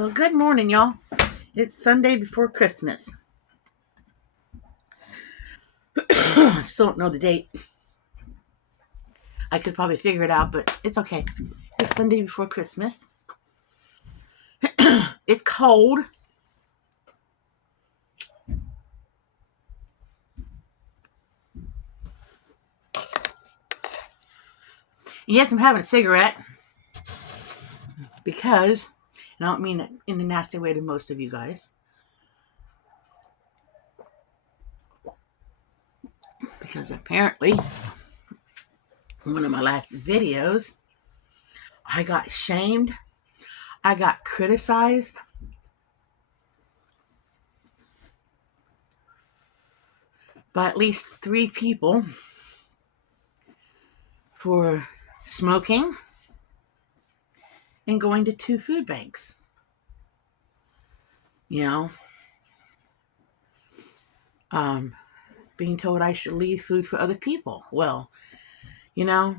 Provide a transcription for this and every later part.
Well, good morning, y'all. It's Sunday before Christmas. Still don't know the date. I could probably figure it out, but it's okay. It's Sunday before Christmas. It's cold. Yes, I'm having a cigarette because, and I don't mean it in a nasty way to most of you guys, because apparently in one of my last videos, I got shamed, I got criticized by at least 3 people for smoking and going to 2 food banks. You know, being told I should leave food for other people. Well, you know,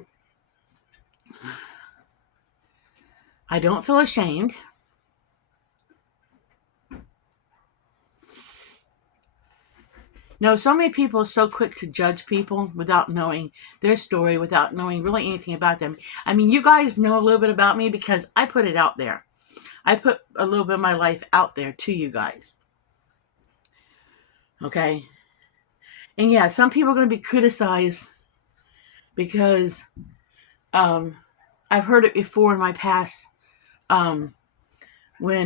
I don't feel ashamed. No, so many people are so quick to judge people without knowing their story, without knowing really anything about them. I mean, you guys know a little bit about me because I put it out there. I put a little bit of my life out there to you guys. Okay? And yeah, some people are going to be criticized because I've heard it before in my past when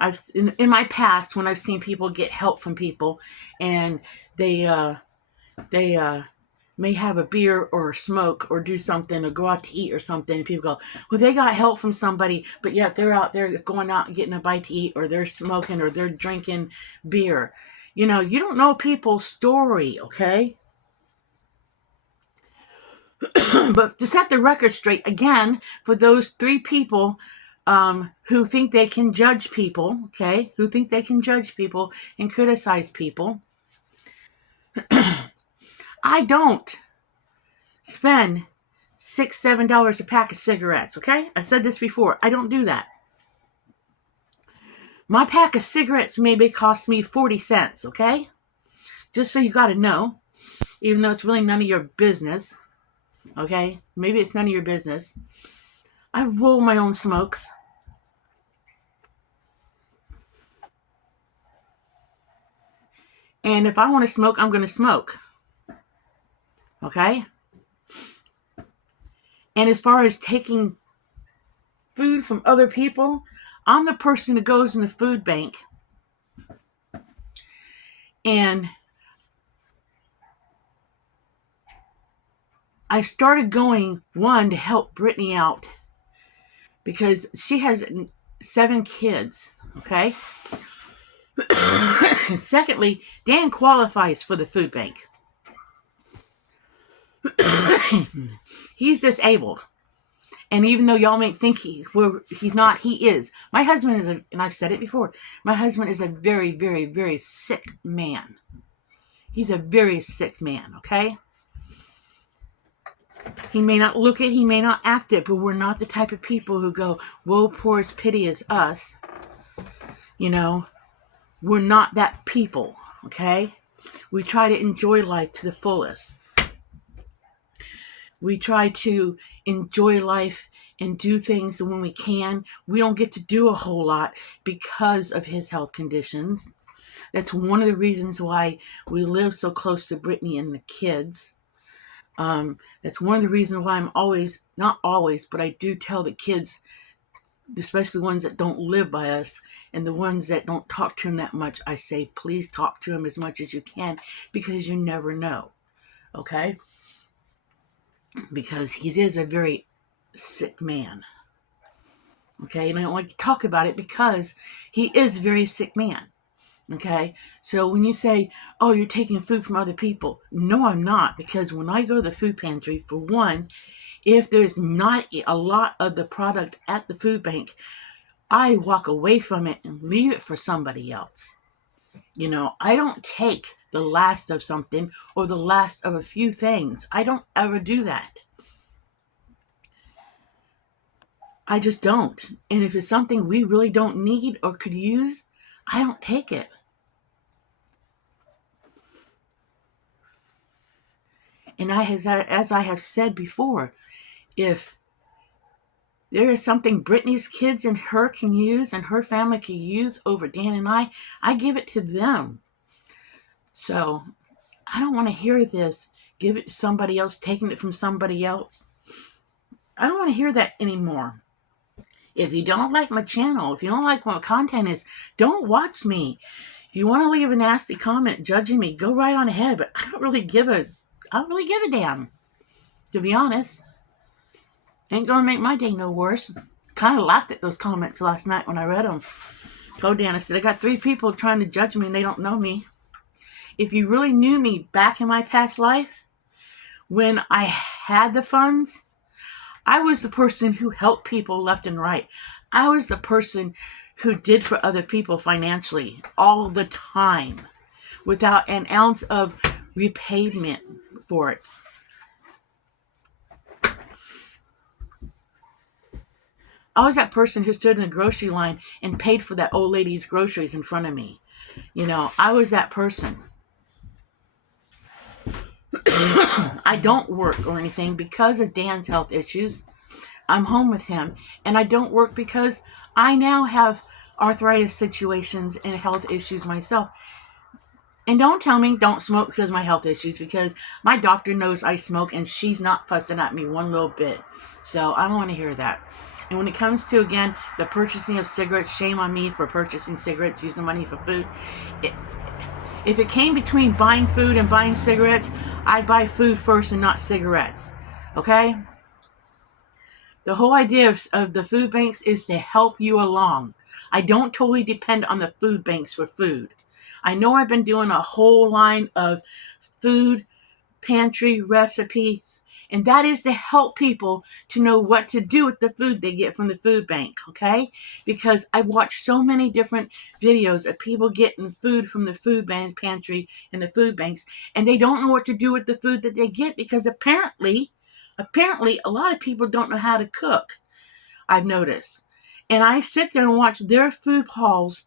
I've in my past when I've seen people get help from people and they may have a beer or smoke or do something or go out to eat or something, and people go, well, they got help from somebody, but yet they're out there going out and getting a bite to eat, or they're smoking, or they're drinking beer. You know, you don't know people's story, okay? But to set the record straight, again, for those 3 people who think they can judge people, okay, who think they can judge people and criticize people, I don't spend $6-7 a pack of cigarettes, okay? I said this before. I don't do that. My pack of cigarettes maybe cost me 40 cents, okay? Just so you got to know, even though it's really none of your business, okay? Maybe it's none of your business. I roll my own smokes. And if I want to smoke, I'm going to smoke. Okay? And as far as taking food from other people, I'm the person that goes in the food bank and I started going, one, to help Brittany out because she has 7 kids, okay? Secondly, Dan qualifies for the food bank. He's disabled. And even though y'all may think he's not, he is. My husband is and I've said it before, my husband is a very, very, very sick man. He's a very sick man, okay? He may not look it, he may not act it, but we're not the type of people who go, woe, poor as pity is us. You know, we're not that people, okay? We try to enjoy life to the fullest. We try to enjoy life and do things when we can. We don't get to do a whole lot because of his health conditions. That's one of the reasons why we live so close to Brittany and the kids. That's one of the reasons why I'm always, not always, but I do tell the kids, especially ones that don't live by us and the ones that don't talk to him that much, I say, please talk to him as much as you can because you never know, okay? Because he is a very sick man, okay? And I don't like to talk about it because he is a very sick man, okay? So when you say, oh, you're taking food from other people, no, I'm not, because when I go to the food pantry, for one, if there's not a lot of the product at the food bank, I walk away from it and leave it for somebody else. You know, I don't take the last of something or the last of a few things. I don't ever do that. I just don't. And if it's something we really don't need or could use, I don't take it. And as I have said before, if there is something Brittany's kids and her can use and her family can use over Dan and I give it to them. So I don't want to hear this. Give it to somebody else, taking it from somebody else. I don't want to hear that anymore. If you don't like my channel, if you don't like what my content is, don't watch me. If you want to leave a nasty comment judging me, go right on ahead. But I don't really give a damn. To be honest, ain't gonna make my day no worse. Kind of laughed at those comments last night when I read them. Told Dan, I said, I got 3 people trying to judge me and they don't know me. If you really knew me back in my past life, when I had the funds, I was the person who helped people left and right. I was the person who did for other people financially all the time without an ounce of repayment for it. I was that person who stood in the grocery line and paid for that old lady's groceries in front of me. I was that person. I don't work or anything because of Dan's health issues. I'm home with him. And I don't work because I now have arthritis situations and health issues myself. And don't tell me don't smoke because of my health issues, because my doctor knows I smoke and she's not fussing at me one little bit. So I don't want to hear that. And when it comes to, again, the purchasing of cigarettes, shame on me for purchasing cigarettes, using the money for food. If it came between buying food and buying cigarettes, I'd buy food first and not cigarettes. Okay? The whole idea of the food banks is to help you along. I don't totally depend on the food banks for food. I know I've been doing a whole line of food pantry recipes, and that is to help people to know what to do with the food they get from the food bank, okay? Because I watched so many different videos of people getting food from the food bank pantry and the food banks, and they don't know what to do with the food that they get because apparently a lot of people don't know how to cook, I've noticed. And I sit there and watch their food hauls,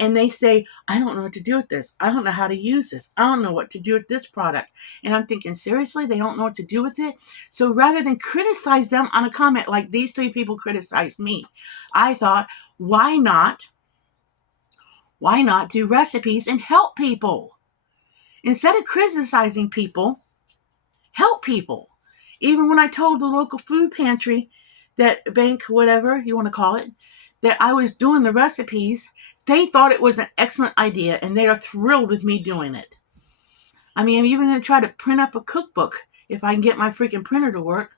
and they say, I don't know what to do with this. I don't know how to use this. I don't know what to do with this product. And I'm thinking, seriously, they don't know what to do with it? So rather than criticize them on a comment like these 3 people criticized me, I thought, why not do recipes and help people? Instead of criticizing people, help people. Even when I told the local food pantry, that bank, whatever you want to call it, that I was doing the recipes, they thought it was an excellent idea, and they are thrilled with me doing it. I mean, I'm even going to try to print up a cookbook if I can get my freaking printer to work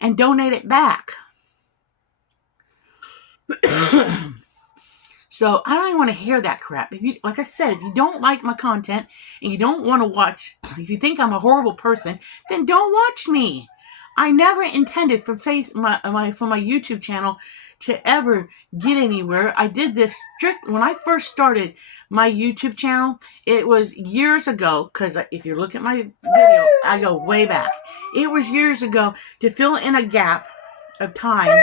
and donate it back. So I don't even want to hear that crap. Like I said, if you don't like my content and you don't want to watch, if you think I'm a horrible person, then don't watch me. I never intended for my YouTube channel to ever get anywhere. I did this when I first started my YouTube channel. It was years ago, because if you look at my video, I go way back. It was years ago to fill in a gap of time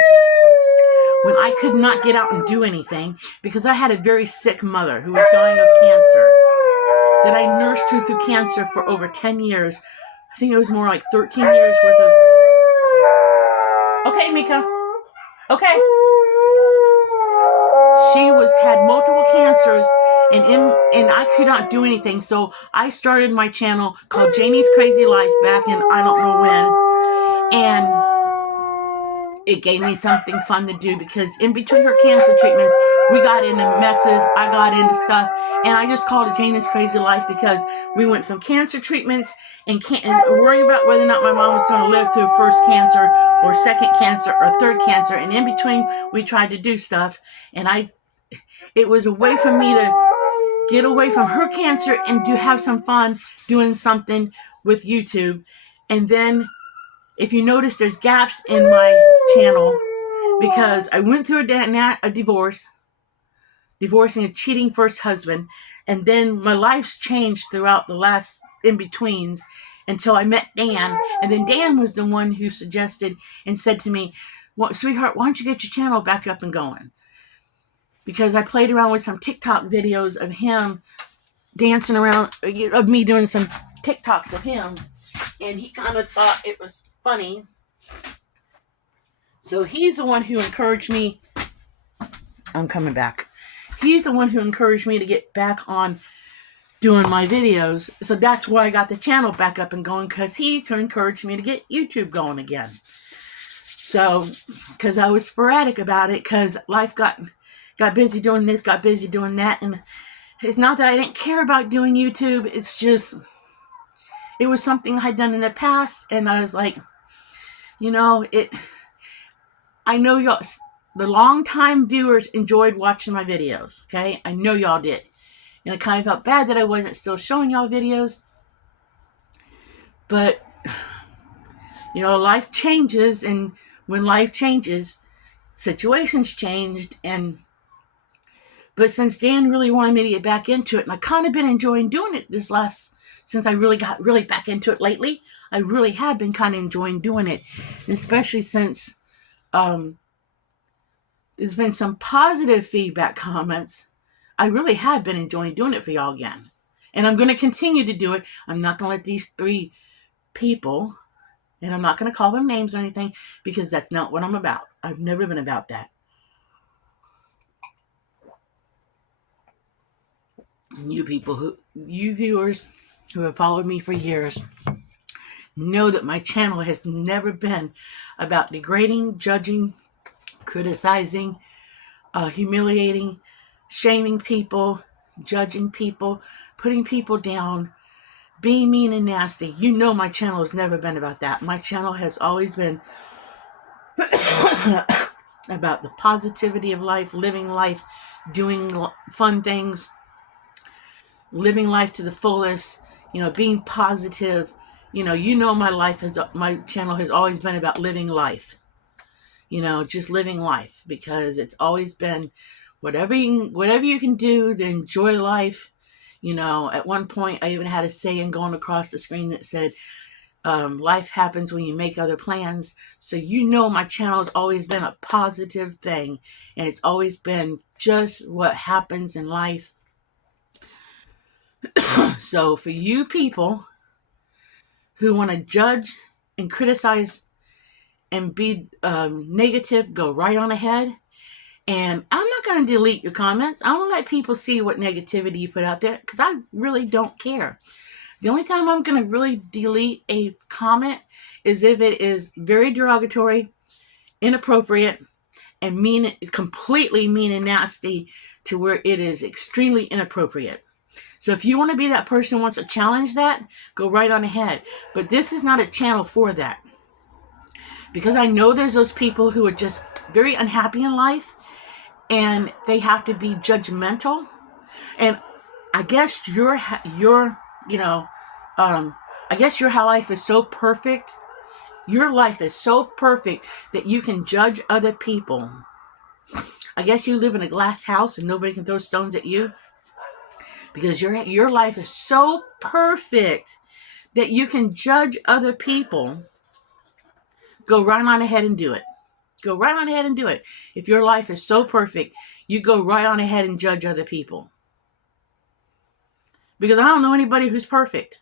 when I could not get out and do anything because I had a very sick mother who was dying of cancer, that I nursed her through cancer for over 10 years. I think it was more like 13 years worth of... Okay, Mika. Okay. She had multiple cancers, and I could not do anything. So I started my channel called Janie's Crazy Life back in I don't know when. And it gave me something fun to do because in between her cancer treatments, we got into messes, I got into stuff, and I just called it Janie's Crazy Life because we went from cancer treatments and worrying about whether or not my mom was going to live through first cancer or second cancer or third cancer, and in between we tried to do stuff, and it was a way for me to get away from her cancer and have some fun doing something with YouTube. And then if you notice, there's gaps in my channel because I went through a divorce, divorcing a cheating first husband, and then my life's changed throughout the last in-betweens, until I met Dan. And then Dan was the one who suggested and said to me, well, sweetheart, why don't you get your channel back up and going? Because I played around with some TikTok videos of him dancing around, of me doing some TikToks of him. And he kind of thought it was funny. So he's the one who encouraged me. I'm coming back. He's the one who encouraged me to get back on doing my videos. So that's why I got the channel back up and going, because he encouraged me to get YouTube going again. So, because I was sporadic about it, because life got busy doing this, got busy doing that. And it's not that I didn't care about doing YouTube. It's just, it was something I'd done in the past. And I was like, I know y'all, the long-time viewers enjoyed watching my videos, okay? I know y'all did. And I kind of felt bad that I wasn't still showing y'all videos. But, life changes, and when life changes, situations changed. But since Dan really wanted me to get back into it, and I kind of been enjoying doing it since I really got back into it lately, I really have been kind of enjoying doing it, especially since there's been some positive feedback comments. I really have been enjoying doing it for y'all again. And I'm going to continue to do it. I'm not going to let these 3 people, and I'm not going to call them names or anything, because that's not what I'm about. I've never been about that. You viewers who have followed me for years know that my channel has never been about degrading, judging, criticizing, humiliating, shaming people, judging people, putting people down, being mean and nasty. My channel has never been about that. My channel has always been about the positivity of life, living life, doing fun things, living life to the fullest, being positive. My channel has always been about living life. Just living life, because it's always been whatever you can do to enjoy life. At one point I even had a saying going across the screen that said, life happens when you make other plans. So my channel has always been a positive thing, and it's always been just what happens in life. So for you people who want to judge and criticize and be negative, go right on ahead. And I'm not going to delete your comments. I want to let people see what negativity you put out there, because I really don't care. The only time I'm going to really delete a comment is if it is very derogatory, inappropriate, and completely mean and nasty to where it is extremely inappropriate. So if you want to be that person who wants to challenge that, go right on ahead. But this is not a channel for that. Because I know there's those people who are just very unhappy in life, and they have to be judgmental. And I guess your life is so perfect. Your life is so perfect that you can judge other people. I guess you live in a glass house and nobody can throw stones at you, because your life is so perfect that you can judge other people. Go right on ahead and do it. Go right on ahead and do it. If your life is so perfect, you go right on ahead and judge other people. Because I don't know anybody who's perfect.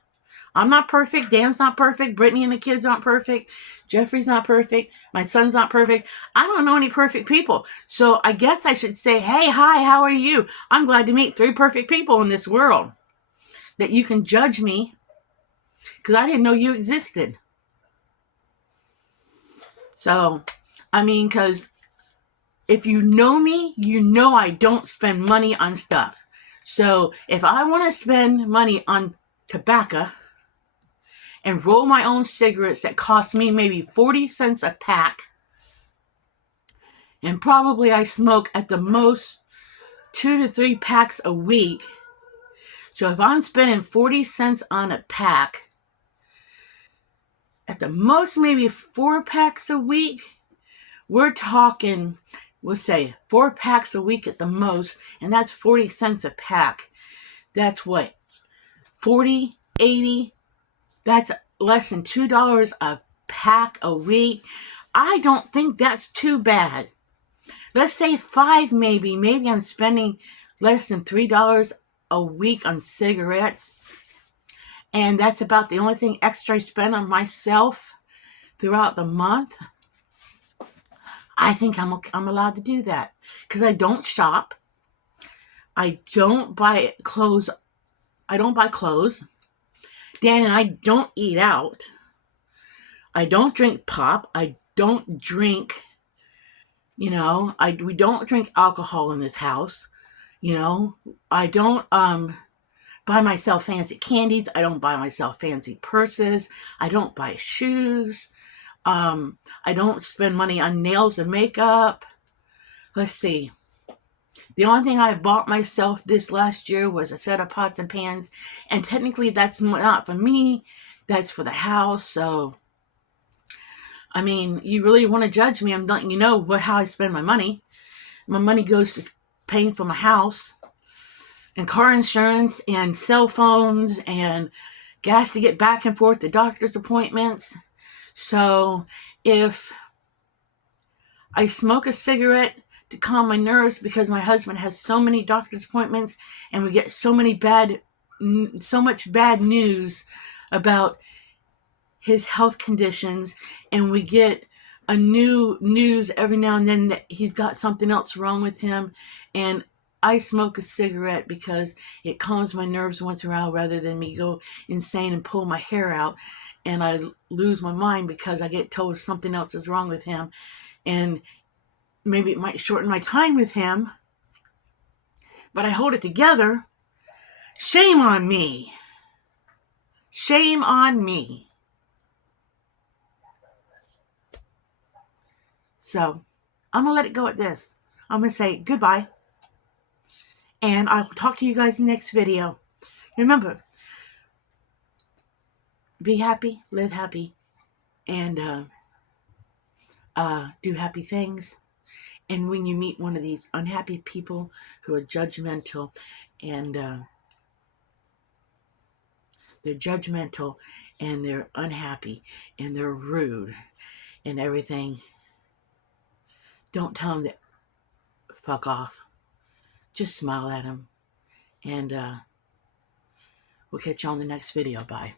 I'm not perfect. Dan's not perfect. Brittany and the kids aren't perfect. Jeffrey's not perfect. My son's not perfect. I don't know any perfect people. So I guess I should say, hey, hi, how are you? I'm glad to meet 3 perfect people in this world that you can judge me, because I didn't know you existed. So, because if you know me, I don't spend money on stuff. So if I want to spend money on tobacco and roll my own cigarettes that cost me maybe 40 cents a pack, and probably I smoke at the most 2 to 3 packs a week. So if I'm spending 40 cents on a pack, at the most maybe 4 packs a week, we're talking, we'll say 4 packs a week at the most, and that's 40 cents a pack. That's what? 40, 80, that's less than $2 a pack a week, I don't think that's too bad. Let's say 5 maybe. Maybe I'm spending less than $3 a week on cigarettes. And that's about the only thing extra I spend on myself throughout the month. I think I'm allowed to do that because I don't shop. I don't buy clothes. I don't buy clothes. Dan and I don't eat out. I don't drink pop. I don't drink, we don't drink alcohol in this house. I don't buy myself fancy candies. I don't buy myself fancy purses. I don't buy shoes. I don't spend money on nails and makeup. Let's see. The only thing I bought myself this last year was a set of pots and pans. And technically that's not for me. That's for the house. So, I mean, you really want to judge me. I'm letting you know how I spend my money. My money goes to paying for my house and car insurance and cell phones and gas to get back and forth to doctor's appointments. So if I smoke a cigarette to calm my nerves because my husband has so many doctor's appointments and we get so much bad news about his health conditions, and we get a new news every now and then that he's got something else wrong with him, and I smoke a cigarette because it calms my nerves once in a while rather than me go insane and pull my hair out and I lose my mind because I get told something else is wrong with him, and maybe it might shorten my time with him, but I hold it together. Shame on me. Shame on me. So I'm going to let it go at this. I'm going to say goodbye. And I will talk to you guys in the next video. Remember, be happy, live happy, and do happy things. And when you meet one of these unhappy people who are judgmental and they're unhappy and they're rude and everything, don't tell them to fuck off. Just smile at them. And we'll catch you on the next video. Bye.